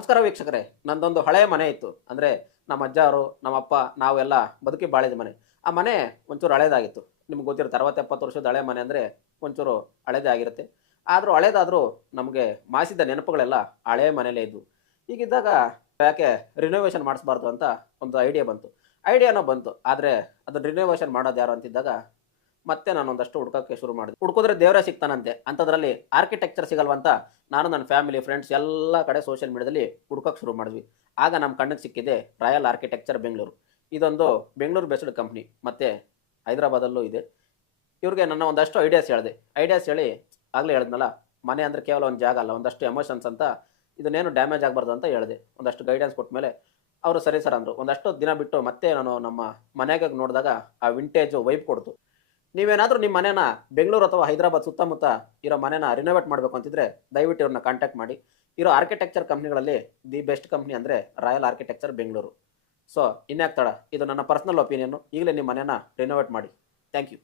ನಮಸ್ಕಾರ ವೀಕ್ಷಕರೇ, ನಂದೊಂದು ಹಳೆಯ ಮನೆ ಇತ್ತು. ಅಂದರೆ ನಮ್ಮ ಅಜ್ಜಾರು, ನಮ್ಮಪ್ಪ, ನಾವೆಲ್ಲ ಬದುಕಿ ಬಾಳಿದ ಮನೆ. ಆ ಮನೆ ಒಂಚೂರು ಹಳೇದಾಗಿತ್ತು. ನಿಮ್ಗೆ ಗೊತ್ತಿರುತ್ತೆ, 60-70 ವರ್ಷದ ಹಳೆ ಮನೆ ಅಂದರೆ ಒಂಚೂರು ಹಳೇದೇ ಆಗಿರುತ್ತೆ. ಆದರೂ ಹಳೇದಾದರೂ ನಮಗೆ ಮಾಸಿದ ನೆನಪುಗಳೆಲ್ಲ ಹಳೆಯ ಮನೆಯಲ್ಲೇ ಇದ್ವು. ಹೀಗಿದ್ದಾಗ ಯಾಕೆ ರಿನೋವೇಷನ್ ಮಾಡಿಸ್ಬಾರ್ದು ಅಂತ ಒಂದು ಐಡಿಯಾನೋ ಬಂತು. ಆದರೆ ಅದನ್ನು ರಿನೋವೇಷನ್ ಮಾಡೋದು ಯಾರು ಅಂತಿದ್ದಾಗ ಮತ್ತೆ ನಾನು ಒಂದಷ್ಟು ಹುಡುಕಕ್ಕೆ ಶುರು ಮಾಡಿದೆ. ಹುಡುಕಿದ್ರೆ ದೇವರೇ ಸಿಗ್ತಾನಂತೆ. ಅಂಥದ್ರಲ್ಲಿ ಆರ್ಕಿಟೆಕ್ಚರ್ ಸಿಗಲ್ವಂತ ನಾನು ನನ್ನ ಫ್ಯಾಮಿಲಿ ಫ್ರೆಂಡ್ಸ್ ಎಲ್ಲ ಕಡೆ ಸೋಷಿಯಲ್ ಮೀಡಿಯಾದಲ್ಲಿ ಹುಡುಕಕ್ಕೆ ಶುರು ಮಾಡಿದ್ವಿ. ಆಗ ನಮ್ಮ ಕಣ್ಣಿಗೆ ಸಿಕ್ಕಿದೆ ರಾಯಲ್ ಆರ್ಕಿಟೆಕ್ಚರ್ ಬೆಂಗಳೂರು. ಇದೊಂದು ಬೆಂಗಳೂರು ಬೇಸ್ಡ್ ಕಂಪ್ನಿ, ಮತ್ತು ಹೈದರಾಬಾದಲ್ಲೂ ಇದೆ. ಇವ್ರಿಗೆ ನನ್ನ ಒಂದಷ್ಟು ಐಡಿಯಾಸ್ ಹೇಳಿ ಆಗಲೇ ಹೇಳಿದ್ನಲ್ಲ, ಮನೆ ಅಂದರೆ ಕೇವಲ ಒಂದು ಜಾಗ ಅಲ್ಲ, ಒಂದಷ್ಟು ಎಮೋಷನ್ಸ್ ಅಂತ, ಇದನ್ನೇನು ಡ್ಯಾಮೇಜ್ ಆಗಬಾರ್ದು ಅಂತ ಹೇಳಿದೆ. ಒಂದಷ್ಟು ಗೈಡೆನ್ಸ್ ಕೊಟ್ಟ ಮೇಲೆ ಅವರು ಸರಿ ಸರ್ ಅಂದರು. ಒಂದಷ್ಟು ದಿನ ಬಿಟ್ಟು ಮತ್ತೆ ನಾನು ನಮ್ಮ ಮನೆಗೆ ನೋಡಿದಾಗ ಆ ವಿಂಟೇಜು ವೈಬ್ ಕೊಡ್ತು. ನೀವೇನಾದರೂ ನಿಮ್ಮ ಮನೇನ ಬೆಂಗಳೂರು ಅಥವಾ ಹೈದರಾಬಾದ್ ಸುತ್ತಮುತ್ತ ಇರೋ ಮನೇನ ರಿನೋವೇಟ್ ಮಾಡಬೇಕು ಅಂತಿದ್ರೆ ದಯವಿಟ್ಟು ಇವ್ರನ್ನ ಕಾಂಟ್ಯಾಕ್ಟ್ ಮಾಡಿ. ಇರೋ ಆರ್ಕಿಟೆಕ್ಚರ್ ಕಂಪ್ನಿಗಳಲ್ಲಿ ದಿ ಬೆಸ್ಟ್ ಕಂಪ್ನಿ ಅಂದರೆ ರಾಯಲ್ ಆರ್ಕಿಟೆಕ್ಚರ್ ಬೆಂಗಳೂರು. ಸೊ ಇನ್ಯಾಕೆ ತಡ, ಇದು ನನ್ನ ಪರ್ಸನಲ್ ಒಪಿನಿಯನ್ನು. ಈಗಲೇ ನಿಮ್ಮ ಮನೇನ ರಿನೋವೇಟ್ ಮಾಡಿ. Thank you.